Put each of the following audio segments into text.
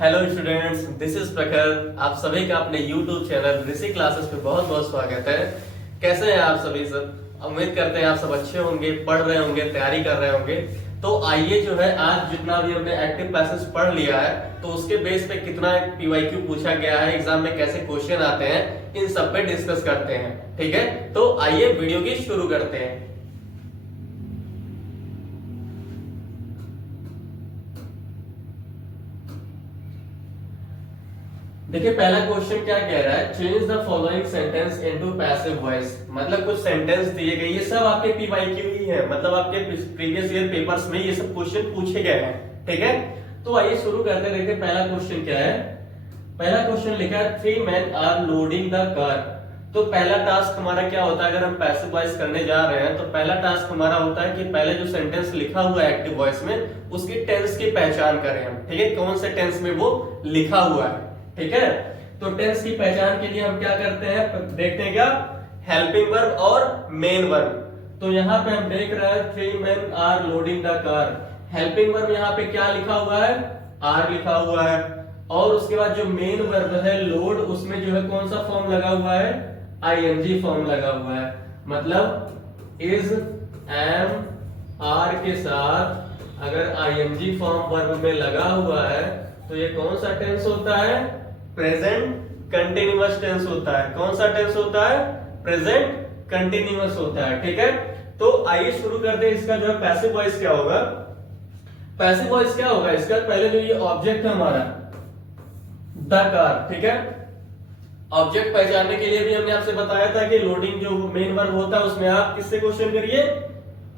Hello students, this is प्रखर। आप सभी का अपने यूट्यूब चैनल ऋषि क्लासेस पे बहुत बहुत स्वागत है। कैसे हैं आप सभी? सब उम्मीद करते हैं आप सब अच्छे होंगे, पढ़ रहे होंगे, तैयारी कर रहे होंगे। तो आइए जो है आज जितना भी हमने एक्टिव क्लासेस पढ़ लिया है तो उसके बेस पे कितना पीवाईक्यू पूछा गया है, एग्जाम में कैसे क्वेश्चन आते हैं, इन सब पे डिस्कस करते हैं। ठीक है, तो आइए वीडियो की शुरू करते हैं। देखिए पहला क्वेश्चन क्या कह रहा है, change the following sentence into passive voice. मतलब कुछ सेंटेंस दिए गए, ये सब आपके पीवाईक्यू ही है, मतलब आपके प्रीवियस ईयर पेपर्स में ये सब क्वेश्चन पूछे गए हैं। ठीक है, तो आइए शुरू करते हैं। देखिए पहला क्वेश्चन क्या है। पहला क्वेश्चन लिखा है 3 men are loading the car. तो पहला टास्क हमारा क्या होता है, अगर हम पैसिव वॉइस करने जा रहे हैं तो पहला टास्क हमारा होता है कि पहले जो सेंटेंस लिखा हुआ है एक्टिव वॉइस में उसकी टेंस की पहचान करें हम। ठीक है, कौन से टेंस में वो लिखा हुआ है। ठीक है, तो टेंस की पहचान के लिए हम क्या करते हैं, देखते हैं क्या, हेल्पिंग वर्ब और मेन वर्ब। तो यहाँ पे हम देख रहे हैं 3 men are loading the car. Helping verb यहाँ पे क्या लिखा हुआ है, आर लिखा हुआ है। और उसके बाद जो मेन वर्ब है लोड, उसमें जो है कौन सा फॉर्म लगा हुआ है, आईएनजी फॉर्म लगा हुआ है। मतलब इज, एम, आर के साथ अगर आईएनजी फॉर्म वर्ब में लगा हुआ है तो ये कौन सा टेंस होता है, प्रेजेंट कंटिन्यूअस टेंस होता है। कौन सा टेंस होता है, प्रेजेंट कंटिन्यूअस होता है। ठीक है, तो आइए शुरू करते हैं। इसका जो है पैसिव वॉइस क्या होगा। पैसिव वॉइस क्या होगा, इसका पहले जो ये ऑब्जेक्ट है हमारा द कार। ठीक है, ऑब्जेक्ट पहचानने के लिए भी हमने आपसे बताया था कि लोडिंग जो मेन वर्ब होता है उसमें आप किससे क्वेश्चन करिए,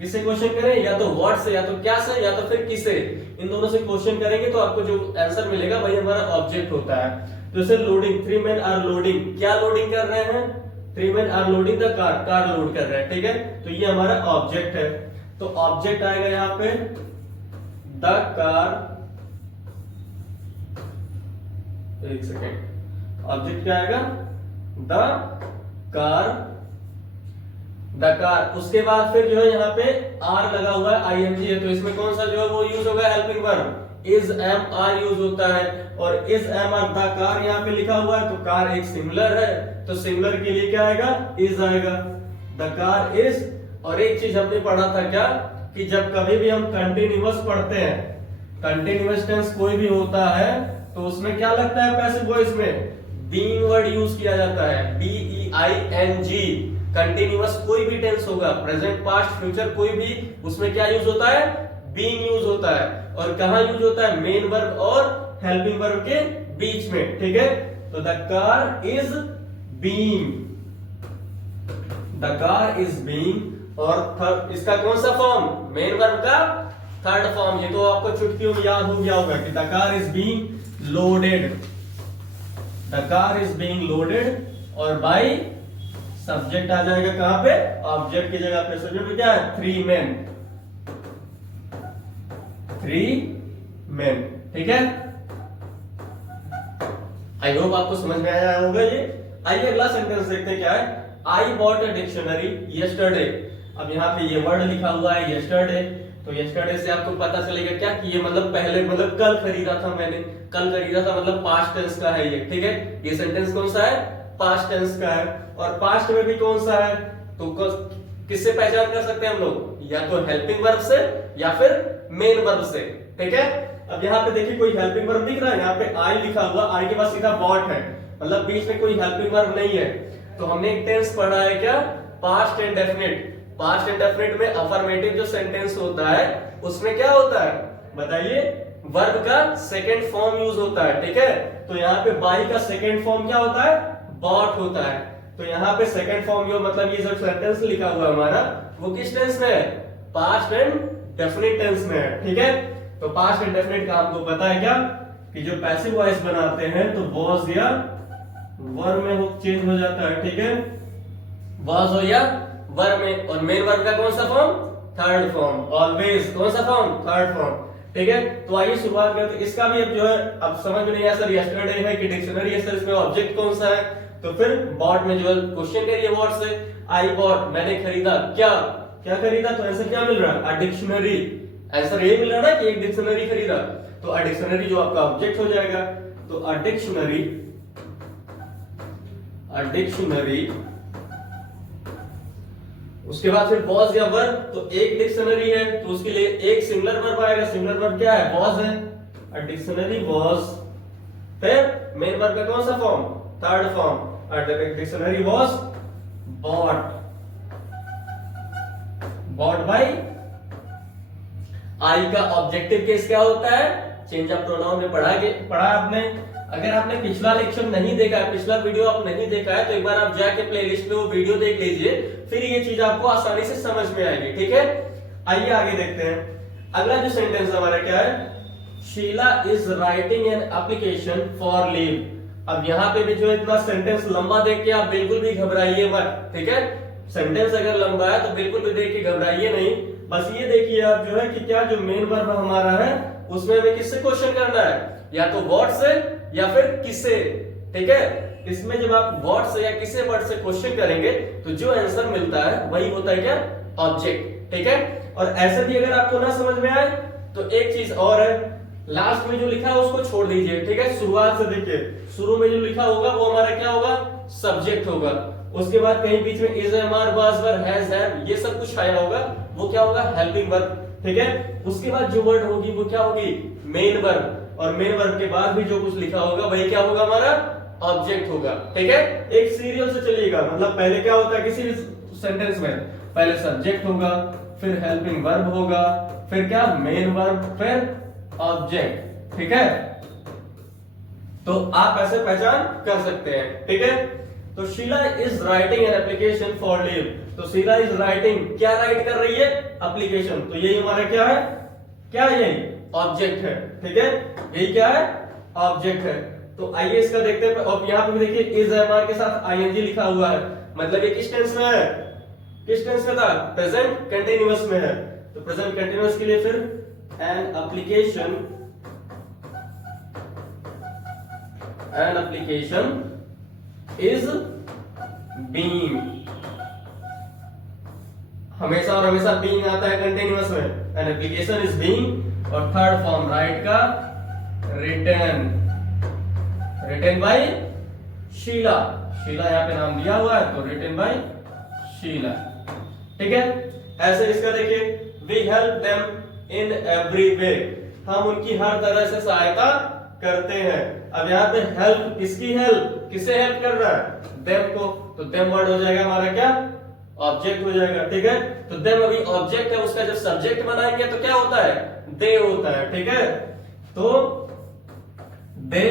किससे क्वेश्चन करें, या तो व्हाट से, या तो क्या से, या तो फिर किसे। इन दोनों से क्वेश्चन करेंगे तो आपको जो आंसर मिलेगा वही हमारा ऑब्जेक्ट होता है। जैसे लोडिंग, 3 men आर लोडिंग, क्या लोडिंग कर रहे हैं, 3 men are loading the car, car load कर रहे हैं। ठीक है, तो ये हमारा ऑब्जेक्ट है। तो ऑब्जेक्ट आएगा यहाँ पे द कार। एक सेकेंड, ऑब्जेक्ट क्या आएगा, द कार, द कार। उसके बाद फिर जो है यहाँ पे आर लगा हुआ है, आईएनजी है, तो इसमें कौन सा जो है वो यूज होगा, helping verb is, am, are use होता है। और is, am, are, the car यहाँ पे लिखा हुआ है, तो कार एक सिंगुलर है, तो सिंगुलर के लिए क्या आएगा, इज आएगा, द कार इज। और एक चीज हमने पढ़ा था क्या, कि जब कभी भी हम कंटिन्यूअस पढ़ते हैं, कंटिन्यूअस टेंस कोई भी होता है तो उसमें क्या लगता है, पैसिव वॉइस में बीइंग वर्ड यूज किया जाता है, BEING। कंटिन्यूअस कोई भी टेंस होगा, प्रेजेंट, पास्ट, फ्यूचर, कोई भी, उसमें क्या यूज होता है, बीइंग यूज होता है। और कहां यूज होता है, मेन वर्ब और हेल्पिंग वर्ब के बीच में। ठीक है, तो the car is being, the car is being. और थर्ड, इसका कौन सा फॉर्म, मेन वर्ब का थर्ड फॉर्म। ये तो आपको चुटकियों में याद हो गया होगा कि the car is being loaded, the car is being loaded. और बाय सब्जेक्ट आ जाएगा कहां पे, ऑब्जेक्ट की जगह पे। सब्जेक्ट क्या है, 3 men, 3 men। ठीक है, आई होप आपको समझ में आया होगा ये। आइए अगला सेंटेंस देखते हैं क्या है। I bought a dictionary yesterday. अब यहाँ पे ये वर्ड लिखा हुआ है यस्टरडे, तो यस्टरडे से आपको पता चलेगा क्या कि ये मतलब पहले, मतलब कल खरीदा था मैंने, कल खरीदा था, मतलब पास्ट टेंस का है ये। ठीक है, ये सेंटेंस कौन सा है, पास्ट टेंस का है। और पास्ट में भी कौन सा है, तो किससे पहचान कर सकते हैं हम लोग, या तो हेल्पिंग वर्ब से या फिर मेन वर्ब से। ठीक है, अब यहाँ पे देखिए कोई हेल्पिंग वर्ब दिख रहा है, यहाँ पे आई लिखा हुआ, आई के पास सीधा बॉट है, मतलब बीच में कोई हेल्पिंग वर्ब नहीं है। तो हमने एक टेंस पढ़ा है क्या, पास्ट इंडेफिनिट। पास्ट इंडेफिनिट में अफर्मेटिव जो सेंटेंस होता है उसमें क्या होता है, बताइए, वर्ब का सेकंड फॉर्म यूज होता है। ठीक है, तो यहाँ पे बाई का सेकंड फॉर्म क्या होता है, बॉट होता है। तो यहाँ पे सेकंड फॉर्म जो, मतलब ये जो सेंटेंस लिखा हुआ है हमारा, वो किस टेंस में है, पास्ट एंड डेफिनिट टेंस में है। ठीक है, तो पास्ट एंड डेफिनिट का आपको पता है क्या, कि जो पैसिव वॉइस बनाते हैं तो वॉज या वर में चेंज हो जाता है। ठीक है, वॉज हो या वर में। और मेन वर्ब का कौन सा फॉर्म, थर्ड फॉर्म, ऑलवेज कौन सा फॉर्म, थर्ड फॉर्म। ठीक है, तो आइए शुरुआत करते हैं। इसका भी अब जो है अब समझ में नहीं आया सर यस्टरडे है कि डिक्शनरी है, सर इसमें ऑब्जेक्ट कौन सा है। तो फिर बॉट में जो है क्वेश्चन करिए व्हाट से, आई बॉट, मैंने खरीदा, क्या क्या खरीदा, तो आंसर क्या मिल रहा है, अ डिक्शनरी। आंसर ये मिल रहा ना कि एक डिक्शनरी खरीदा, तो अ डिक्शनरी जो आपका ऑब्जेक्ट हो जाएगा। तो अ डिक्शनरी उसके बाद फिर वॉज या वर्ब, तो एक डिक्शनरी है तो उसके लिए एक सिंगुलर वर्ब आएगा। सिंगुलर वर्ब क्या है? वॉज है। A dictionary was. फिर मेन वर्ब का कौन सा form? Third form. A dictionary was bought by. I का ऑब्जेक्टिव केस क्या होता है? चेंज ऑफ प्रोनाउन में पढ़ा आपने। अगर आपने पिछला लेक्चर नहीं देखा है, पिछला वीडियो आप नहीं देखा है, तो एक बार आप जाके प्लेलिस्ट में वो वीडियो देख लीजिए, फिर ये चीज आपको आसानी से समझ में आएगी। ठीक है, आइए आगे देखते हैं। अगला जो सेंटेंस हमारा क्या है? Sheela is writing an application for leave. अब यहाँ पे भी जो इतना सेंटेंस लंबा देख के आप बिल्कुल भी घबराइए मत। ठीक है, सेंटेंस अगर लंबा है तो बिल्कुल भी देख के घबराइए नहीं। बस ये देखिए आप जो है कि क्या जो मेन वर्ब हमारा है उसमें हमें किससे क्वेश्चन करना है? या तो व्हाट से या फिर किससे। ठीक है, इसमें जब आप व्हाट से या किससे वर्ड से क्वेश्चन करेंगे तो जो आंसर मिलता है वही होता है क्या? ऑब्जेक्ट। ठीक है, और ऐसे भी अगर आपको ना समझ में आए तो एक चीज और है, लास्ट में जो लिखा है उसको छोड़ दीजिए। ठीक है, शुरुआत से देखिए, शुरू में जो लिखा होगा वो हमारा क्या होगा? सब्जेक्ट होगा। उसके बाद कहीं बीच में is, am, are, was, were, has, have ये सब कुछ आया होगा, वो क्या होगा? Helping verb. ठीक है, उसके बाद जो वर्ड होगी वो क्या होगी? Main verb. और मेन वर्ब के बाद भी जो कुछ लिखा होगा वही क्या होगा? हमारा ऑब्जेक्ट होगा। ठीक है, एक सीरियल से चलिएगा। मतलब पहले क्या होता है किसी भी सेंटेंस में? पहले सब्जेक्ट होगा, फिर हेल्पिंग वर्ब होगा, फिर क्या? मेन वर्ब, फिर ऑब्जेक्ट। ठीक है, तो आप ऐसे पहचान कर सकते हैं। ठीक है, तो Sheela is writing an application for leave. तो शीला इज राइटिंग, क्या राइट कर रही है? एप्लीकेशन। तो यही हमारा क्या है? क्या यही ऑब्जेक्ट है। ठीक है, यही क्या है? ऑब्जेक्ट है। तो आइए इसका देखते हैं। और यहाँ पे देखिए इज, एम, आर के साथ आईएनजी लिखा हुआ है, मतलब ये किस टेंस में है? किस टेंस में था? प्रेजेंट कंटिन्यूअस में है। तो प्रेजेंट कंटिन्यूअस के लिए फिर एन एप्लीकेशन इज बीइंग। हमेशा और हमेशा बीइंग आता है कंटिन्यूअस में। N application is being. और थर्ड फॉर्म राइट का रिटन बाय शीला। शीला यहाँ पे नाम दिया हुआ है तो रिटन बाय शीला। ठीक है, ऐसे इसका देखिए, we help them in every way. हम उनकी हर तरह से सहायता करते हैं। अब यहाँ पे हेल्प, किसकी हेल्प? किसे हेल्प कर रहा है? देम को। तो देम वर्ड हो जाएगा हमारा क्या? ऑब्जेक्ट हो जाएगा। ठीक है, तो देम अभी ऑब्जेक्ट है, उसका जब सब्जेक्ट बनाएंगे तो क्या होता है? दे होता है। ठीक है, तो दे।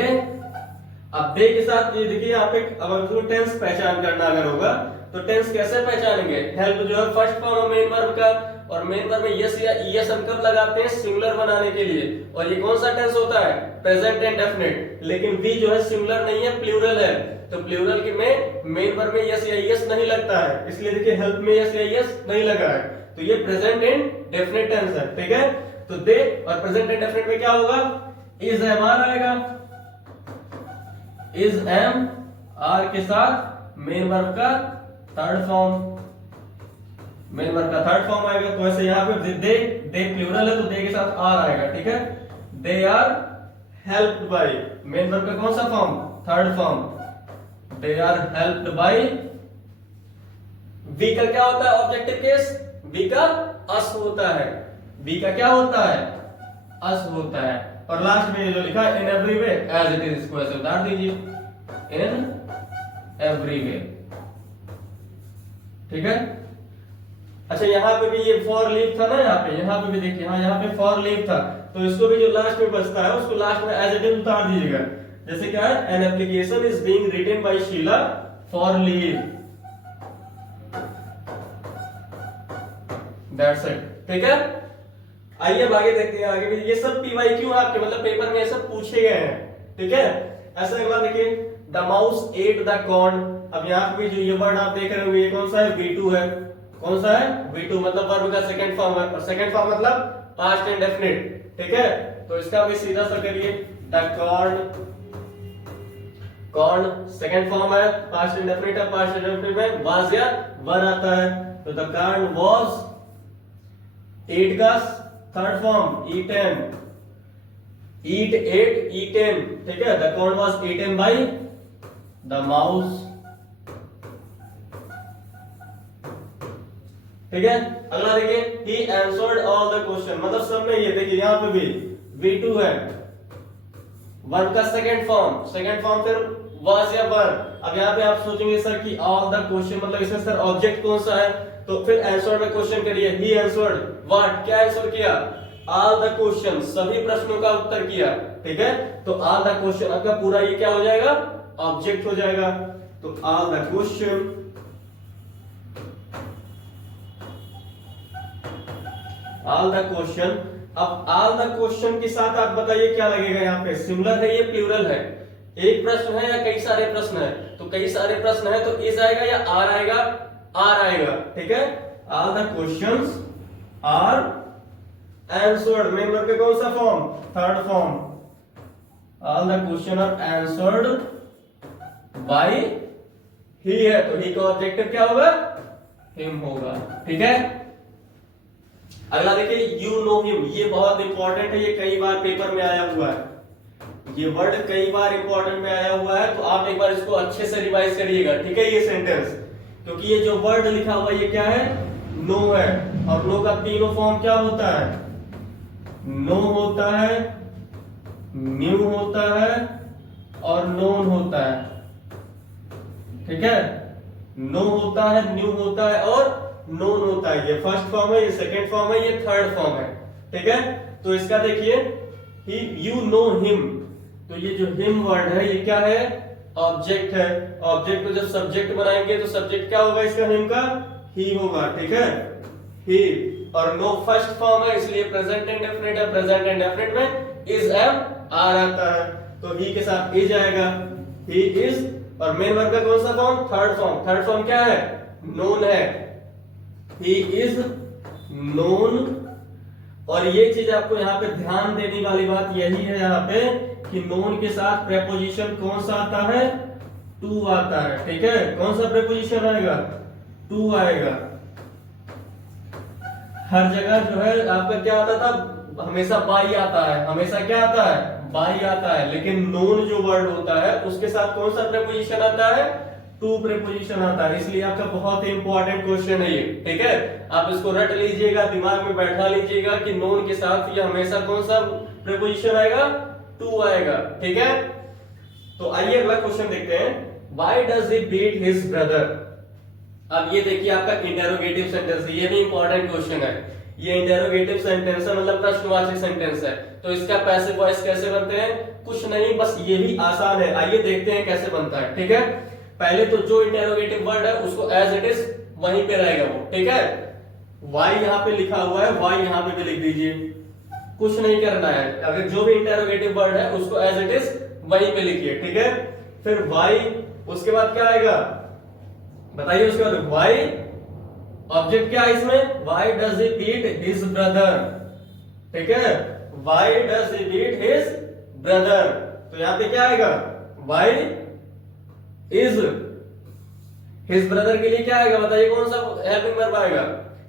अब दे के साथ ये देखिए यहाँ पे, अब हमको टेंस पहचान करना अगर होगा तो टेंस कैसे पहचानेंगे? हेल्प जो है फर्स्ट फॉर्म है मेन वर्ब का, और मेन वर्ब में यस या ईएस हम कब लगाते हैं? सिंगुलर बनाने के लिए। और ये कौन सा टेंस होता है? Present and definite. लेकिन वी जो है सिंगुलर नहीं है, प्लूरल है। तो प्लूरल के में मेन वर्ब में यस या ईएस नहीं लगता है, इसलिए देखिए हेल्प में यस या ईएस नहीं लगा है। तो ये प्रेजेंट एंड डेफिनेट टेंस है। ठीक है, तो दे और प्रेजेंट एंड डेफिनेट में क्या होगा? इज, एम, आर आएगा। इज, एम, आर के साथ मेन वर्ब का थर्ड फॉर्म, मेन वर्ब का थर्ड फॉर्म आएगा। तो ऐसे यहाँ पे दे प्लूरल है तो दे के साथ आर आएगा। ठीक है, they are helped by, main verb का कौन सा form? Third form. They are helped by. We का क्या होता है? Objective case. वी का अस होता है। वी का क्या होता है? अस होता है। और लास्ट में जो लिखा है in every way as it is, इसको ऐसे उतार दीजिए, इन एवरी वे। ठीक है, अच्छा यहाँ पे भी ये फॉर लीव था ना, यहाँ पे भी देखिए, हाँ यहाँ पे फॉर लीव था, तो इसको भी जो लास्ट में बचता है उसको लास्ट में एज इट इज उतार दीजिएगा। जैसे क्या है? An application is being written by Sheela for leave. That's it. ठीक है, आइए अब आगे देखते हैं। आगे भी ये सब पीवाईक्यू आपके मतलब पेपर में ये सब पूछे गए हैं। ठीक है, ऐसा अगला देखिए, the mouse at the corn. अब यहाँ पे जो ये वर्ड आप देख रहे हो ये कौन सा है? V2 है। कौन सा है? V2 मतलब वर्ब का सेकंड फॉर्म है, और सेकंड फॉर्म मतलब पास्ट एंड डेफिनिट। ठीक है, तो इसका भी सीधा सा करिए, द कॉर्न सेकंड फॉर्म है, पास्ट एंड डेफिनिट है। पास्ट एंड डेफिनिट में वाज या वर आता है, तो द कॉर्न वाज एट का third form eaten, eat ate eaten, ठीक है, the corn was eaten by the mouse, ठीक है। अगला देखिए, he answered all the question, मतलब सब में ये देखिए यहाँ पे भी V2 है, वन का सेकंड फॉर्म फिर was या were। अब यहाँ पे आप सोचेंगे सर कि all the question मतलब इसमें सर ऑब्जेक्ट कौन सा है, तो फिर आंसर में क्वेश्चन करिए, he answered what, क्या आंसर किया, all the question, सभी प्रश्नों का उत्तर किया, ठीक है। तो all the question आपका पूरा ये क्या हो जाएगा, ऑब्जेक्ट हो जाएगा। तो all the question, all the question. अब ऑल द क्वेश्चन के साथ आप बताइए क्या लगेगा, यहाँ पे सिंगुलर है ये प्लूरल है, एक प्रश्न है या कई सारे प्रश्न है, तो कई सारे प्रश्न है तो इज आएगा या आर आएगा, आर आएगा, ठीक है। All the questions are answered, main verb पे कौन सा form, third form, all the question are answered by he है, तो ही का ऑब्जेक्टिव क्या होगा, हिम होगा, ठीक है। अगला देखिए, यू नो हिम, ये बहुत इंपॉर्टेंट है, ये कई बार पेपर में आया हुआ है, ये वर्ड कई बार इंपॉर्टेंट में आया हुआ है, तो आप एक बार इसको अच्छे से रिवाइज करिएगा, ठीक है, ये सेंटेंस, क्योंकि ये जो वर्ड लिखा हुआ ये क्या है, नो है, और नो का तीनों फॉर्म क्या होता है, नो होता है, न्यू होता है और नोन होता है, ठीक है, नो होता है, न्यू होता है और नोन होता है, ये फर्स्ट फॉर्म है, ये सेकंड फॉर्म है, ये थर्ड फॉर्म है, ठीक है। तो इसका देखिए, ही यू नो हिम, तो ये जो हिम वर्ड है ये क्या है, ऑब्जेक्ट है, ऑब्जेक्ट को जब सब्जेक्ट बनाएंगे तो सब्जेक्ट क्या होगा इसका, हिम का ही होगा, ठीक है, ही, और नो फर्स्ट फॉर्म है इसलिए प्रेजेंट इंडेफिनिट है, प्रेजेंट इंडेफिनिट में इज एम आर आता है, तो ही के साथ इज आएगा, ही इज, और मेन वर्ब का कौन सा फॉर्म, थर्ड फॉर्म क्या है, नोन है, he is known। और ये चीज आपको यहाँ पे ध्यान देने वाली बात यही है यहाँ पे कि नोन के साथ प्रेपोजिशन कौन सा आता है, टू आता है, ठीक है, कौन सा प्रेपोजिशन आएगा, टू आएगा। हर जगह जो है आपका क्या आता था, हमेशा बाई आता है, हमेशा क्या आता है, बाई आता है, लेकिन नोन जो वर्ड होता है उसके साथ कौन सा प्रेपोजिशन आता है, टू प्रीपोजिशन आता है, इसलिए आपका बहुत ही इंपॉर्टेंट क्वेश्चन है ये, ठीक है। आप इसको रट लीजिएगा, दिमाग में बैठा लीजिएगा कि नोन के साथ ये हमेशा कौन सा प्रीपोजिशन आएगा, टू आएगा, ठीक है। तो आइए अगला क्वेश्चन देखते हैं, why does he beat his brother. अब ये देखिए आपका इंटेरोगेटिव सेंटेंस है, ये भी इंपॉर्टेंट क्वेश्चन है, ये इंटेरोगेटिव सेंटेंस है, मतलब प्रश्नवाचक सेंटेंस है, तो इसका पैसिव वॉइस कैसे बनते हैं, कुछ नहीं, बस ये भी आसान है, आइए देखते हैं कैसे बनता है, ठीक है। पहले तो जो इंटेरोगेटिव वर्ड है उसको एज इट इज वहीं पे रहेगा वो, ठीक है, वाई यहाँ पे लिखा हुआ है, वाई यहाँ पे भी लिख दीजिए, कुछ नहीं करना है, अगर जो भी इंटेरोगेटिव वर्ड है उसको एज इट इज वहीं पे लिखिए, ठीक है। फिर वाई, उसके बाद क्या आएगा बताइए, उसके बाद वाई, ऑब्जेक्ट क्या है इसमें, why does he beat his brother, ठीक है, why does he beat his brother, तो यहाँ पे क्या आएगा, वाई इज, हिज ब्रदर के लिए क्या आएगा बताइए, कौन सा हेल्पिंग वर्ब आएगा,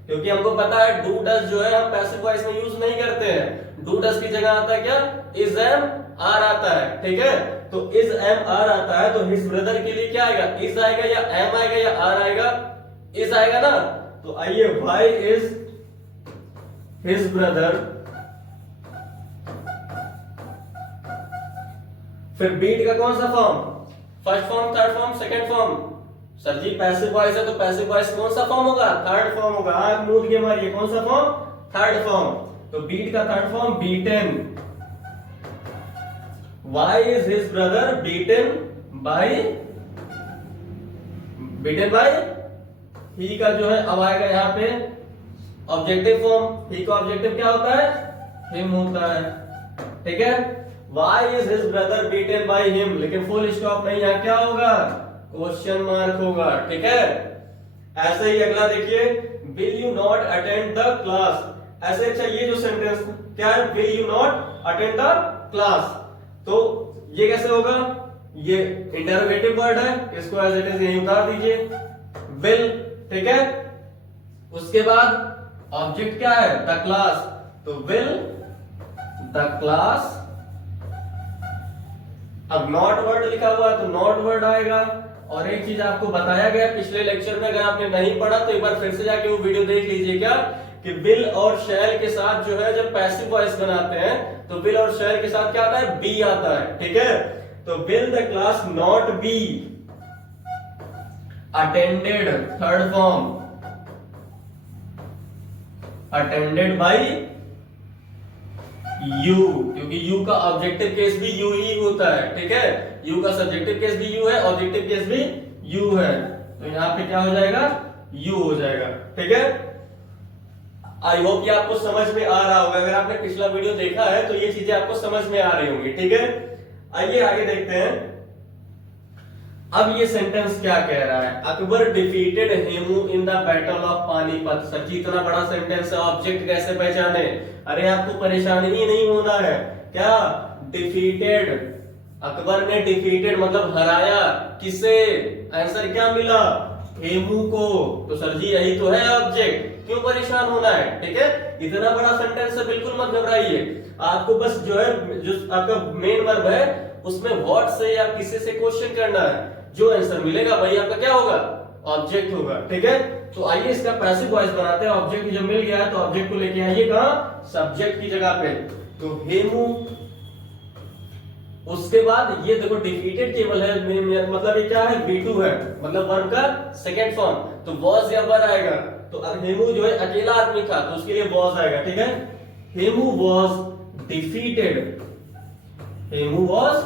क्योंकि हमको पता है डू डज जो है हम पैसिव वॉइस में यूज नहीं करते हैं, डू डज की जगह आता है क्या, इज एम आर आता है, ठीक है, तो इज एम आर आता है, तो हिज ब्रदर के लिए क्या आएगा, इज आएगा या एम आएगा या आर आएगा, इज आएगा ना, तो आइए व्हाई इज हिज ब्रदर, फिर बीट का कौन सा form, first form, third form, second form, sir ji passive voice है तो पैसिव वॉइस कौन सा फॉर्म होगा, थर्ड फॉर्म होगा, आंख मूंद के मारिए, कौन सा फॉर्म, थर्ड फॉर्म, तो बीट का third form beaten, why is his brother beaten by, beaten by, he का जो है अब आएगा यहाँ पे ऑब्जेक्टिव फॉर्म, ही का ऑब्जेक्टिव क्या होता है, हिम होता है, ठीक है, Why is his brother beaten by him, लेकिन फुल स्टॉप नहीं, यहाँ क्या होगा, क्वेश्चन मार्क होगा, ठीक है। ऐसे ही अगला देखिए, will you not attend the class, ऐसे अच्छा ये जो सेंटेंस क्या है, will you not attend the class, तो ये कैसे होगा, ये इंटरोगेटिव वर्ड है, इसको एज इट इज यहीं उतार दीजिए, will, ठीक है। उसके बाद ऑब्जेक्ट क्या है, द क्लास, तो विल द क्लास, अब नॉट वर्ड लिखा हुआ है तो नॉट वर्ड आएगा। और एक चीज आपको बताया गया पिछले लेक्चर में, अगर आपने नहीं पढ़ा तो एक बार फिर से जाके वो वीडियो देख लीजिए क्या, कि विल और शैल के साथ जो है जब पैसिव वॉइस बनाते हैं तो विल और शैल के साथ क्या आता है, बी आता है, ठीक है। तो will the class not be attended, third form, attended by you, क्योंकि यू का ऑब्जेक्टिव केस भी यू ही होता है, ठीक है। यू का सब्जेक्टिव केस भी यू है, ऑब्जेक्टिव केस भी यू है, तो यहां पे क्या हो जाएगा, यू हो जाएगा, ठीक है। आई होप ये आपको समझ में आ रहा होगा, अगर आपने पिछला वीडियो देखा है तो ये चीजें आपको समझ में आ रही होंगी, ठीक है। आइए आगे देखते हैं। अब ये सेंटेंस क्या कह रहा है, Akbar defeated Hemu in the battle of Panipat. Sir ji इतना बड़ा सेंटेंस है, ऑब्जेक्ट कैसे पहचाने, अरे आपको परेशानी ही नहीं होना है, क्या डिफीटेड, अकबर ने डिफीटेड मतलब हराया, किसे, आंसर क्या मिला, हेमू को, तो सर जी यही तो है ऑब्जेक्ट, क्यों परेशान होना है, ठीक है। इतना बड़ा सेंटेंस है, बिल्कुल मत घबराइए, आपको बस जो है जो आपका मेन वर्ब है उसमें व्हाट से या किसे से क्वेश्चन करना है, जो आंसर मिलेगा वही आपका क्या होगा, ऑब्जेक्ट होगा, ठीक है। तो आइए इसका पैसिव वॉइस बनाते हैं। ऑब्जेक्ट जब मिल गया है तो ऑब्जेक्ट को लेके आइए कहां, सब्जेक्ट की जगह पे, तो हेमू, उसके बाद ये देखो डिफीटेड केवल है, मतलब ये क्या है, V2 है, मतलब वर्ब का सेकंड फॉर्म, तो वॉज या वर आएगा। तो अब हेमू जो है अकेला आदमी था तो उसके लिए वॉज आएगा, ठीक है। Hemu was defeated, Hemu was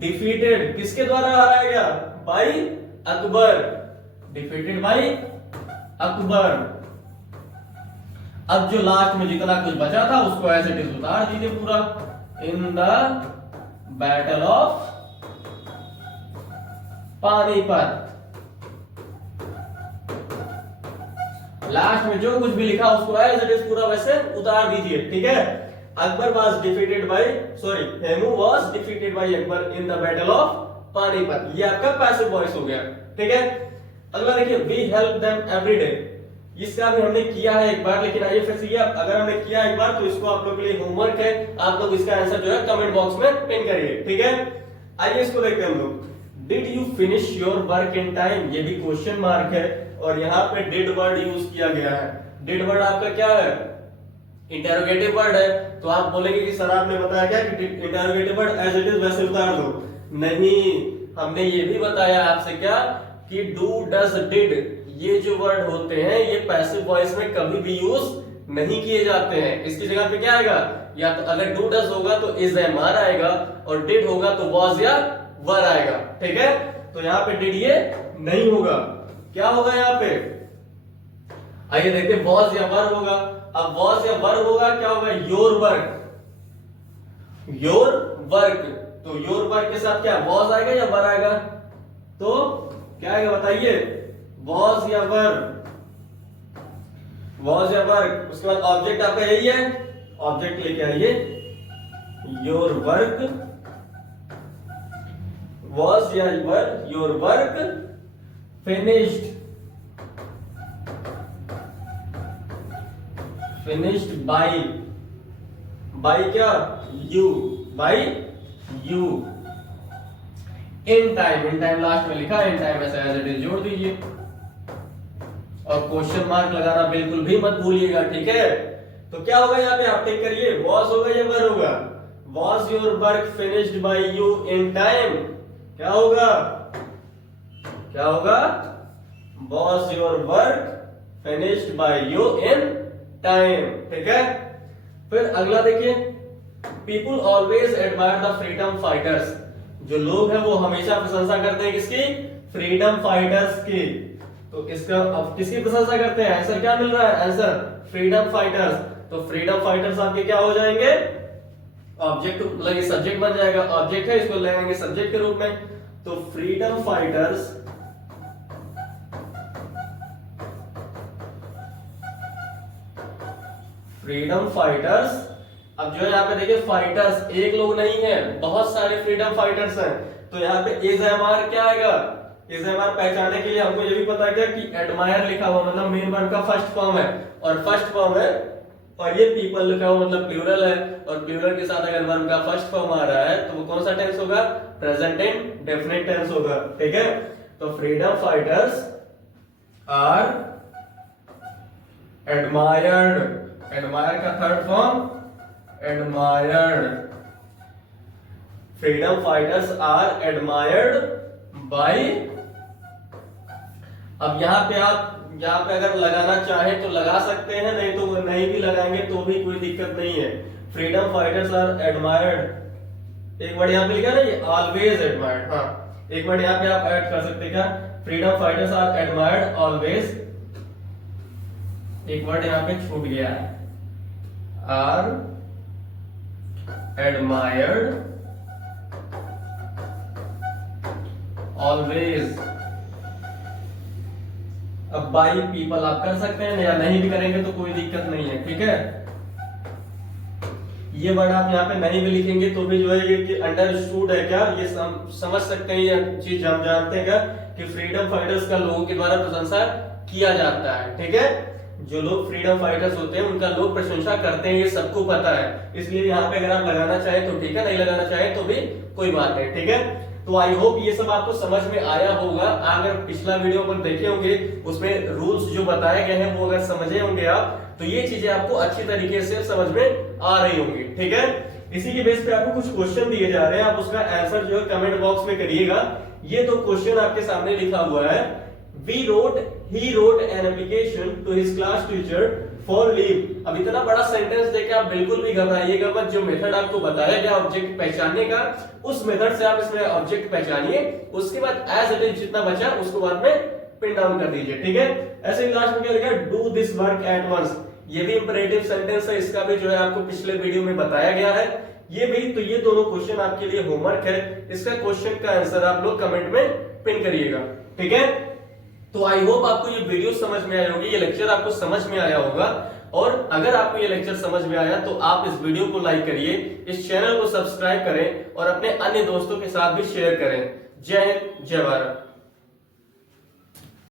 defeated किसके द्वारा हराया गया, by Akbar, defeated by Akbar. अब जो लास्ट में जितना कुछ बचा था उसको ऐसे इट इज उतार दीजिए पूरा, इन the battle of Panipat, last में जो कुछ भी लिखा उसको एज इट इज पूरा वैसे उतार दीजिए, ठीक है। Akbar was defeated by, sorry, Hemu was defeated by Akbar in the battle of Panipat, ये आपका पैसिव वॉइस हो गया, ठीक है। अगला देखिए, we help them every day, इसका भी हमने किया है एक बार, लेकिन आइए फिर से ये अगर हमने किया एक बार तो इसको आप लोग के लिए होमवर्क है, आप लोग इसका आंसर जो है कमेंट बॉक्स में पिन करिए, ठीक है। आइए इसको देखते हैं हम लोग। Did you finish your work in time, ये भी क्वेश्चन मार्क है और यहाँ पे डिड वर्ड यूज किया गया है। डिड वर्ड आपका क्या है, इंटरोगेटिव वर्ड है, तो आप बोलेंगे कि सर आपने बताया क्या कि interrogative word as it is वैसे उतार दो, नहीं, हमने ये भी बताया आपसे क्या कि डू डज डिड, ये जो वर्ड होते हैं ये पैसिव वॉइस में कभी भी यूज नहीं किए जाते हैं। इसकी जगह पे क्या आएगा, या तो अगर डू डज होगा तो इज एम आर आएगा और डिड होगा तो वॉज या वर आएगा, ठीक है। तो यहाँ पे डिड ये नहीं होगा, क्या होगा यहाँ पे, आइए देखते हैं, वॉज या वर होगा। अब वॉज या वर होगा क्या होगा, योर वर्क, योर वर्क, तो योर वर्क के साथ क्या वॉज आएगा या वर आएगा, तो क्या आएगा बताइए, वॉज या वर, वॉज या वर्क। उसके बाद ऑब्जेक्ट आपका यही है, ऑब्जेक्ट लेके आइए, योर वर्क, वॉज या were, your work finished, finished by, by क्या, you, by you, in time, in time last में लिखा है, इन टाइम ऐसा एज इट इज जोड़ दीजिए और क्वेश्चन मार्क लगाना बिल्कुल भी मत भूलिएगा, ठीक है। तो क्या होगा यहाँ पे आप टिक करिए, वॉज होगा या वर होगा, was your work finished by you in time, क्या होगा, क्या होगा, was your work finished by you in time, ठीक है। फिर अगला देखिए, people always admire the freedom fighters, जो लोग हैं वो हमेशा प्रशंसा करते हैं किसकी, फ्रीडम फाइटर्स की। तो इसका अब किसकी प्रशंसा करते हैं, आंसर क्या मिल रहा है, आंसर फ्रीडम फाइटर्स। तो फ्रीडम फाइटर्स आपके क्या हो जाएंगे, ऑब्जेक्ट लगे सब्जेक्ट बन जाएगा, ऑब्जेक्ट है इसको लेंगे सब्जेक्ट के रूप में, तो फ्रीडम फाइटर्स फ्रीडम फाइटर्स। अब जो है यहाँ पे देखिए फाइटर्स एक लोग नहीं है, बहुत सारे फ्रीडम फाइटर्स हैं, तो यहाँ पे इज एम आर क्या आएगा, इज एम आर पहचानने के लिए हमको ये भी पता है क्या कि एडमायर लिखा हुआ मतलब मेन वर्ब का फर्स्ट फॉर्म है और फर्स्ट फॉर्म है और ये पीपल लिखा हुआ मतलब प्लूरल है, और प्लूरल के साथ अगर वर्ब का फर्स्ट फॉर्म आ रहा है तो वो कौन सा टेंस होगा? प्रेजेंट एंड डेफिनेट टेंस होगा। ठीक है, तो freedom fighters are admired, admire का third form admired, freedom fighters are admired by. अब यहाँ पे अगर लगाना चाहे तो लगा सकते हैं, नहीं तो नहीं भी लगाएंगे तो भी कोई दिक्कत नहीं है। फ्रीडम फाइटर्स आर एडमायर्ड, एक वर्ड यहाँ पे लिखा ना ये ऑलवेज एडमायर्ड, हाँ एक वर्ड यहाँ पे आप ऐड कर सकते हैं क्या? Freedom fighters are admired always, एक वर्ड यहाँ पे छूट गया है, आर एडमायर्ड ऑलवेज। अब बाई पीपल आप कर सकते हैं या नहीं भी करेंगे तो कोई दिक्कत नहीं है। ठीक है, ये वर्ड आप यहाँ पे नहीं भी लिखेंगे तो भी जो है ये कि अंडरस्टूड है क्या, ये समझ सकते हैं, ये चीज हम जानते हैं क्या कि फ्रीडम फाइटर्स का लोगों के द्वारा प्रशंसा किया जाता है। ठीक है, जो लोग फ्रीडम फाइटर्स होते हैं उनका लोग प्रशंसा करते हैं, ये सबको पता है। इसलिए यहाँ पे अगर आप लगाना चाहें तो ठीक है, नहीं लगाना चाहें तो भी कोई बात नहीं। ठीक है, तो आई होप ये सब आपको समझ में आया होगा। अगर पिछला वीडियो पर देखे होंगे उसमें रूल्स जो बताए गए हैं वो अगर समझे होंगे आप तो ये चीजें आपको अच्छी तरीके से समझ में आ रही होंगी। ठीक है, इसी के बेस पे आपको कुछ क्वेश्चन दिए जा रहे हैं, आप उसका आंसर जो है कमेंट बॉक्स में करिएगा। ये दो क्वेश्चन आपके सामने लिखा हुआ है, he wrote an application to his class teacher for leave। अब इतना बड़ा सेंटेंस देके आप बिल्कुल भी घबराइएगा मत, जो मेथड आपको बताया गया ऑब्जेक्ट पहचानने का उस मेथड से आप इसमें ऑब्जेक्ट पहचानिए, उसके बाद एज इट इज जितना बचा उसको बाद में पिन डाउन कर दीजिए। ठीक है, ऐसे ही लास्ट में क्या लिखा है, do this work at once, ये भी इंपरेटिव सेंटेंस है, इसका भी जो है आपको पिछले वीडियो में बताया गया है। ये भी तो ये दोनों क्वेश्चन आपके लिए होमवर्क है, इसका क्वेश्चन का आंसर आप लोग कमेंट में पिन करिएगा। ठीक है, तो आई होप आपको ये वीडियो समझ में आई होगी, ये लेक्चर आपको समझ में आया होगा। और अगर आपको ये लेक्चर समझ में आया तो आप इस वीडियो को लाइक करिए, इस चैनल को सब्सक्राइब करें और अपने अन्य दोस्तों के साथ भी शेयर करें। जय हिंद, जय भारत।